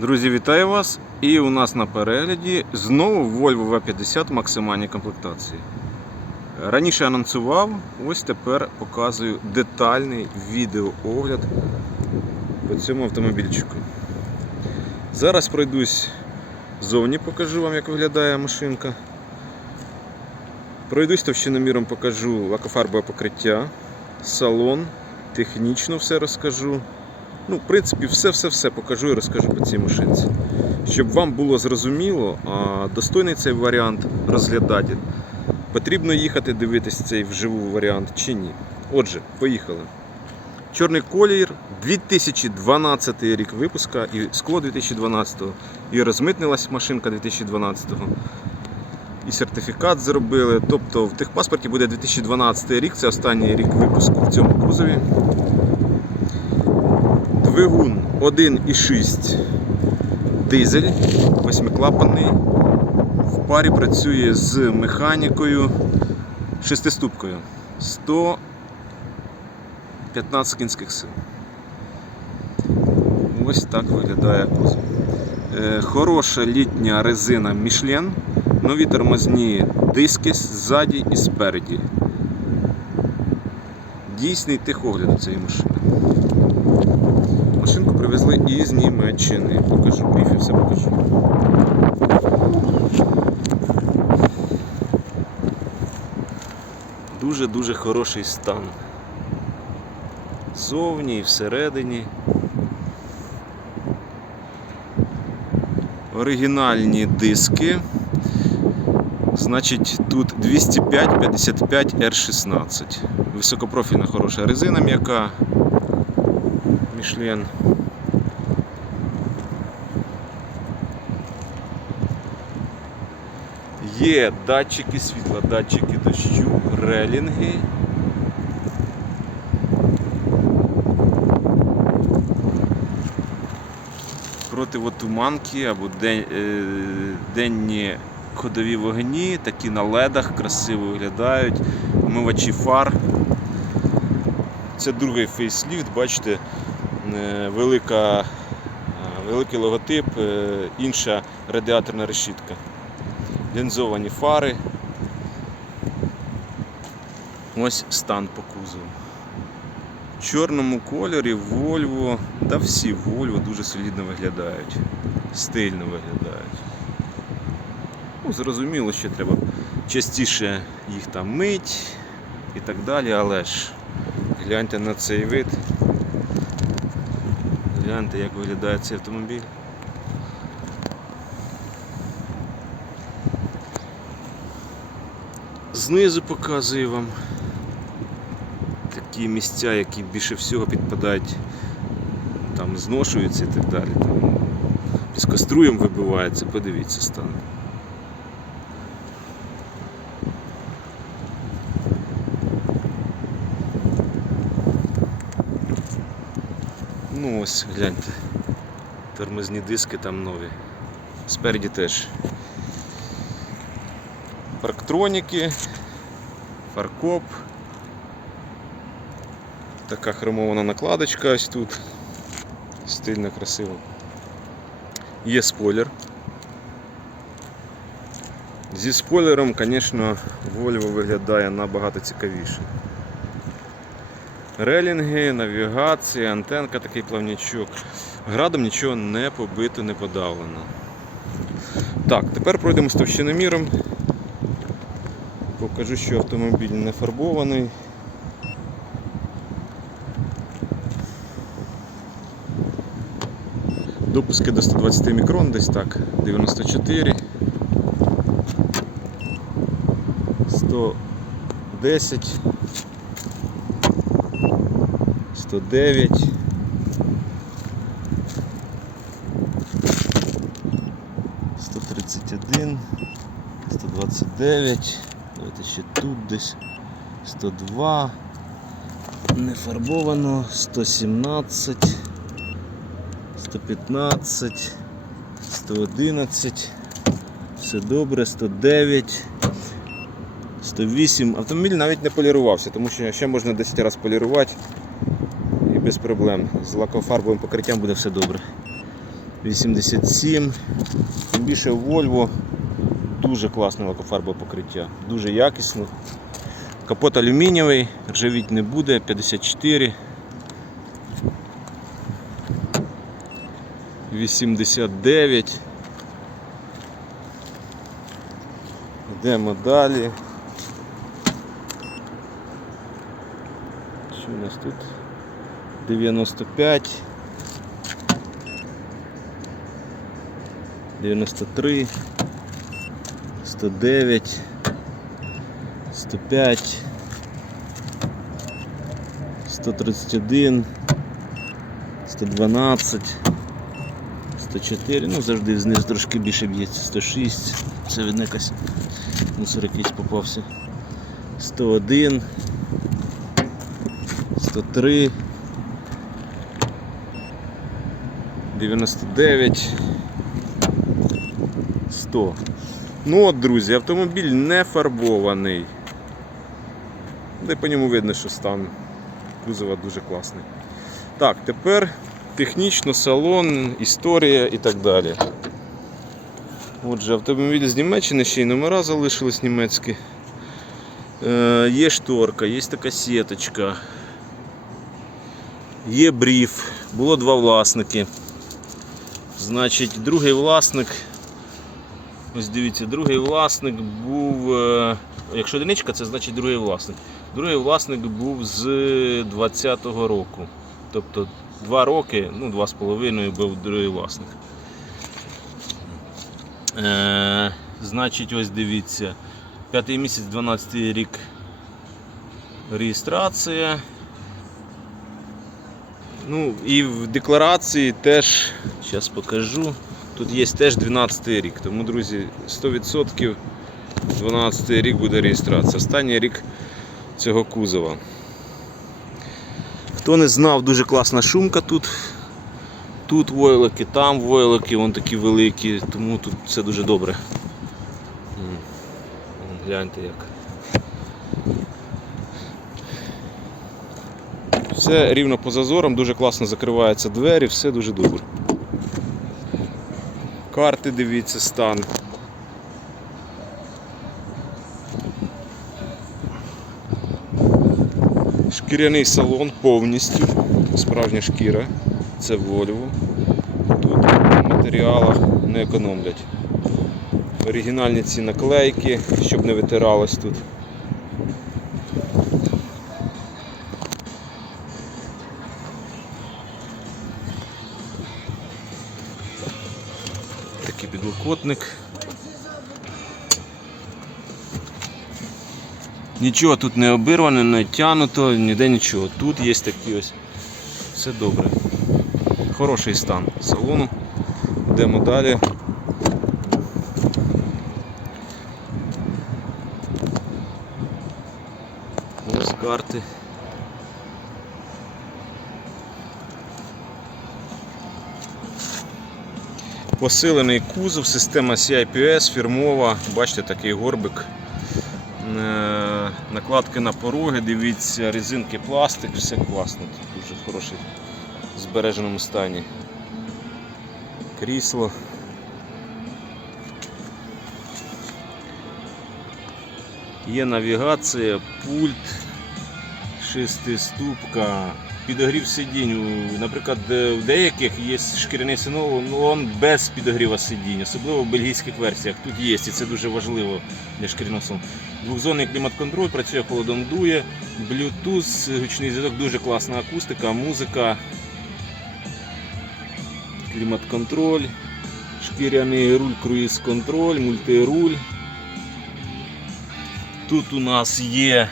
Друзі, вітаю вас! І у нас на перегляді знову Volvo V50 максимальній комплектації. Раніше анонсував, ось тепер показую детальний відеоогляд по цьому автомобільчику. Зараз пройдусь ззовні, покажу вам, як виглядає машинка. Пройдусь товщиноміром, покажу лакофарбове покриття, салон, технічно все розкажу. Ну, в принципі, все-все-все покажу і розкажу по цій машинці. Щоб вам було зрозуміло, достойний цей варіант розглядати, потрібно їхати дивитись цей вживу варіант чи ні. Отже, поїхали. Чорний колір, 2012 рік випуска і скло 2012 го і розмитнилась машинка 2012-го. і сертифікат зробили. Тобто в техпаспорті буде 2012 рік, це останній рік випуску в цьому кузові. Двигун 1,6 дизель, восьмиклапанний. В парі працює з механікою шестиступкою 115 кінських сил. Ось так виглядає. Е, Хороша літня резина Michelin, нові тормозні диски ззаді і спереді. Дійсний техогляд у цієї машини. Машинку привезли із Німеччини. Покажу брифі, все покажу. Дуже-дуже хороший стан. Зовні і всередині. Оригінальні диски. Значить, тут 205 55 R16. Високопрофільна хороша резина м'яка. Мішлен. Є датчики світла, датчики дощу, релінги. Противотуманки або е, денні ходові вогні, такі на ледах красиво виглядають, омивачі фар. Це другий фейсліфт, бачите, велика, е, великий логотип, е, інша радіаторна решітка. Лінзовані фари. Ось стан по кузову. В чорному кольорі Volvo, та всі Volvo дуже солідно виглядають, стильно виглядають. Ну, зрозуміло, що треба частіше їх там мить і так далі, але ж гляньте на цей вид. Гляньте, як виглядає цей автомобіль. Знизу показую вам такі місця, які більше всього підпадають, там зношуються і так далі. Там каструєм вибивається, подивіться стан. Ну ось гляньте. Тормозні диски там нові. Спереді теж. Парктроніки, фаркоп. Така хромована накладочка ось тут. Стильно красиво. Є спойлер. Зі спойлером, звісно, Volvo виглядає набагато цікавіше. Релінги, навігація, антенка, такий плавнячок. Градом нічого не побито, не подавлено. Так, тепер пройдемо з товщиноміром. Покажу, що автомобіль не фарбований. Допуски до 120 мікрон, десь так, 94, 110, 109. Сто тридцять давайте ще тут десь. 102, не фарбовано, 117, 115, 111, все добре, 109, 108. Автомобіль навіть не полірувався, тому що ще можна 10 разів полірувати без проблем. З лакофарбовим покриттям буде все добре. 87. Тим більше Volvo дуже класне лакофарбове покриття, дуже якісно. Капот алюмінієвий, ржавіть не буде, 54. 89. Йдемо далі. Що у нас тут? 95. 93. 109. 105. 131. 112. 104, ну завжди знизу трошки більше б'ється, 106, це видно якась мусор якийсь попався. 101, 103, 99, 100. Ну от, друзі, автомобіль не фарбований. Де по ньому видно, що стан кузова дуже класний. Так, тепер технічно салон, історія і так далі. Отже, автомобіль з Німеччини, ще й номера залишились німецькі. Е, є шторка, є така сіточка, є бріф, було два власники. Значить, другий власник, ось дивіться, другий власник був, е, якщо одиничка, це значить другий власник. Другий власник був з 20-го року. Тобто два роки, ну два з половиною був другий власник. Е, значить, ось дивіться. П'ятий місяць, 12 рік реєстрація. Ну і в декларації теж, зараз покажу. Тут є теж 12 рік, тому, друзі, 100% 12 рік буде реєстрація. Останній рік цього кузова. Хто не знав, дуже класна шумка тут. Тут войлики, там войлики, вон такі великі, тому тут все дуже добре. Гляньте як. Все рівно по зазорам, дуже класно закриваються двері, все дуже добре. Карти дивіться, стан. Шкіряний салон повністю. Справжня шкіра. Це Volvo. Тут в матеріалах не економлять. Оригінальні ці наклейки, щоб не витиралось тут. Підлокотник. Нічого тут не обірване, не тянуто, ніде нічого. Тут є такі ось. Все добре. Хороший стан салону. Йдемо далі. Ось карти. Посилений кузов, система CIPS, фірмова, бачите такий горбик. Е, Накладки на пороги, дивіться, резинки пластик, все класно, дуже в хорошій збереженому стані. Крісло. Є навігація, пульт, шестиступка, підогрів сидінь. Наприклад, в деяких є шкіряний салон без підогріва сидінь, особливо в бельгійських версіях. Тут є, і це дуже важливо для шкіряного салону. Двохзонний клімат-контроль, працює холодом дує, Bluetooth, гучний зв'язок, дуже класна акустика, музика, клімат-контроль, шкіряний руль, круїз-контроль, мультируль. Тут у нас є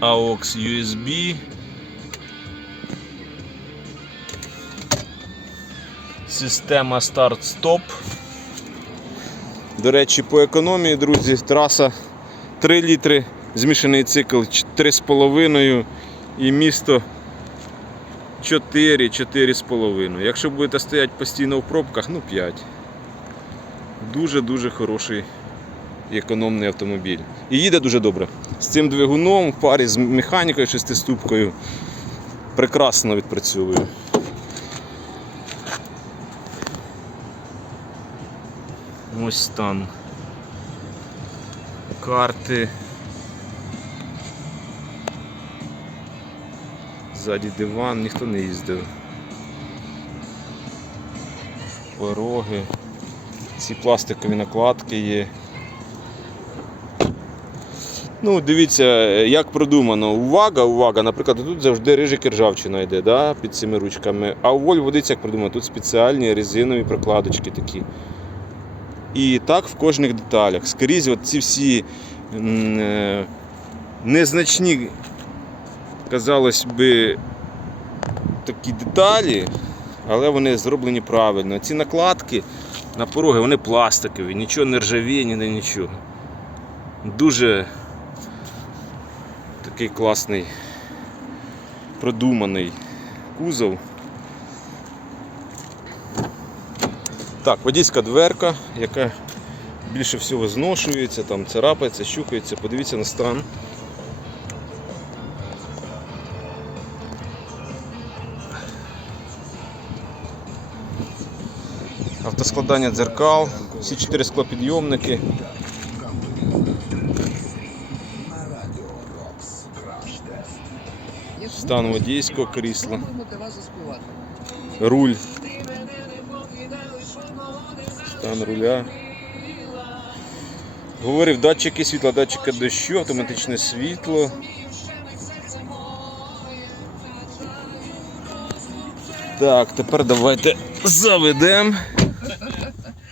AUX USB. Система старт-стоп. До речі, по економії, друзі, траса 3 літри, змішаний цикл 3,5 і місто 4, 4,5. Якщо будете стояти постійно в пробках, ну 5. Дуже-дуже хороший економний автомобіль. І їде дуже добре. З цим двигуном, в парі з механікою шестиступкою. Прекрасно відпрацьовую. Ось стан. Карти. Ззаді диван, ніхто не їздив. Пороги. Ці пластикові накладки є. Ну, дивіться, як продумано. Увага, увага. Наприклад, тут завжди рижик ржавчина йде да, під цими ручками. А у Volvo, дивіться, як продумано, тут спеціальні резинові прокладочки такі. І так в кожних деталях. Скрізь от ці всі е, незначні, казалось би, такі деталі, але вони зроблені правильно. Ці накладки на пороги, вони пластикові, нічого не ржавіє, ніде нічого. Дуже такий класний продуманий кузов. Так, водійська дверка, яка більше всього зношується, там царапається, щукається. Подивіться на стан. Автоскладання дзеркал, всі чотири склопідйомники. Стан водійського крісла, руль, стан руля. Говорив, датчики світла, датчики дощу, автоматичне світло. Так, тепер давайте заведемо.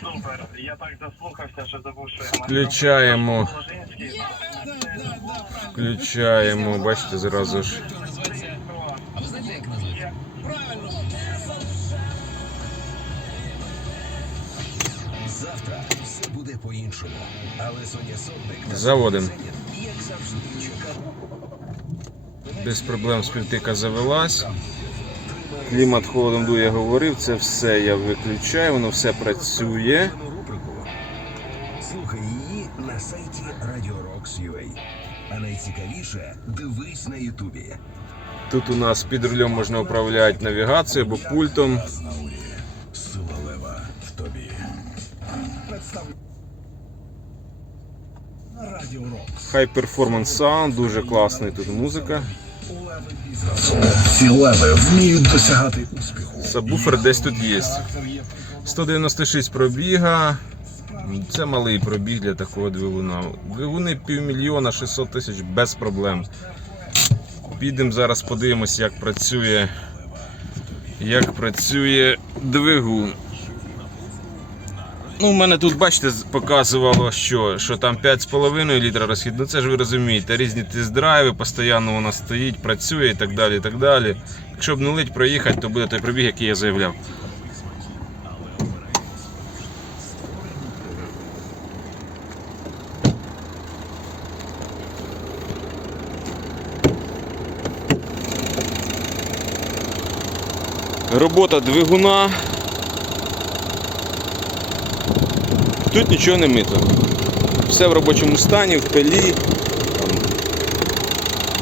Супер, я так заслухався, що забув, що я маю. Включаємо. Включаємо, бачите, зразу ж. Чекав. Без проблем співтика завелась. Клімат холодом дує, я говорив, це все я виключаю, воно все працює. Слухай її на сайті Radio Rocks А найцікавіше дивись на Ютубі. Тут у нас під рулем можна управляти навігацією або пультом. High Performance Sound, дуже класний тут музика. Леви вміють досягати успіху. Сабвуфер десь тут є. 196 пробіга. Це малий пробіг для такого двигуна. Двигуни півмільйона 600 тисяч без проблем. Підемо зараз подивимось, як працює, як працює двигун. Ну, у мене тут, бачите, показувало, що, що там 5,5 літра розхід. Ну це ж ви розумієте, різні тест-драйви, постійно вона стоїть, працює і так далі. і так далі. Якщо обнулить, проїхати, то буде той пробіг, який я заявляв. Робота двигуна. Тут нічого не мито. Все в робочому стані, в пилі. Там,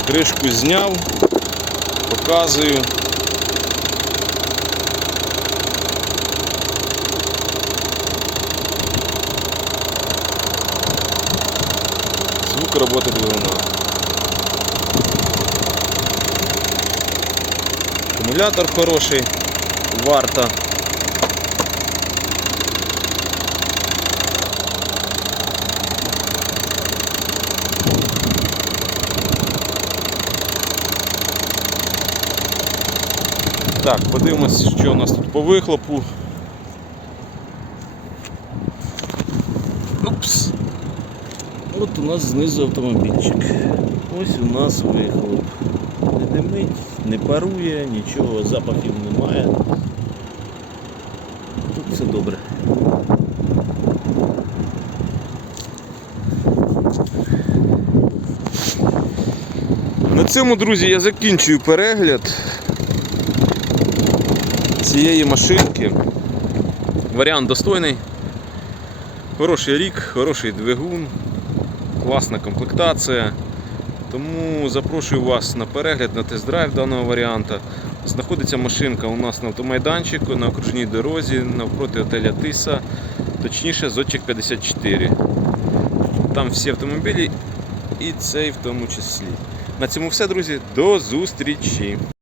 кришку зняв, показую. Звук роботи двигуна. Акумулятор хороший, варта. Так, подивимось, що у нас тут по вихлопу. Упс. От у нас знизу автомобільчик. Ось у нас вихлоп. Не димить, не парує, нічого, запахів немає. Тут все добре. На цьому, друзі, я закінчую перегляд цієї машинки. Варіант достойний. Хороший рік, хороший двигун, класна комплектація. Тому запрошую вас на перегляд, на тест-драйв даного варіанта. Знаходиться машинка у нас на автомайданчику на окружній дорозі навпроти отеля Тиса. точніше Зодчик 54. Там всі автомобілі і цей в тому числі. На цьому все, друзі. До зустрічі!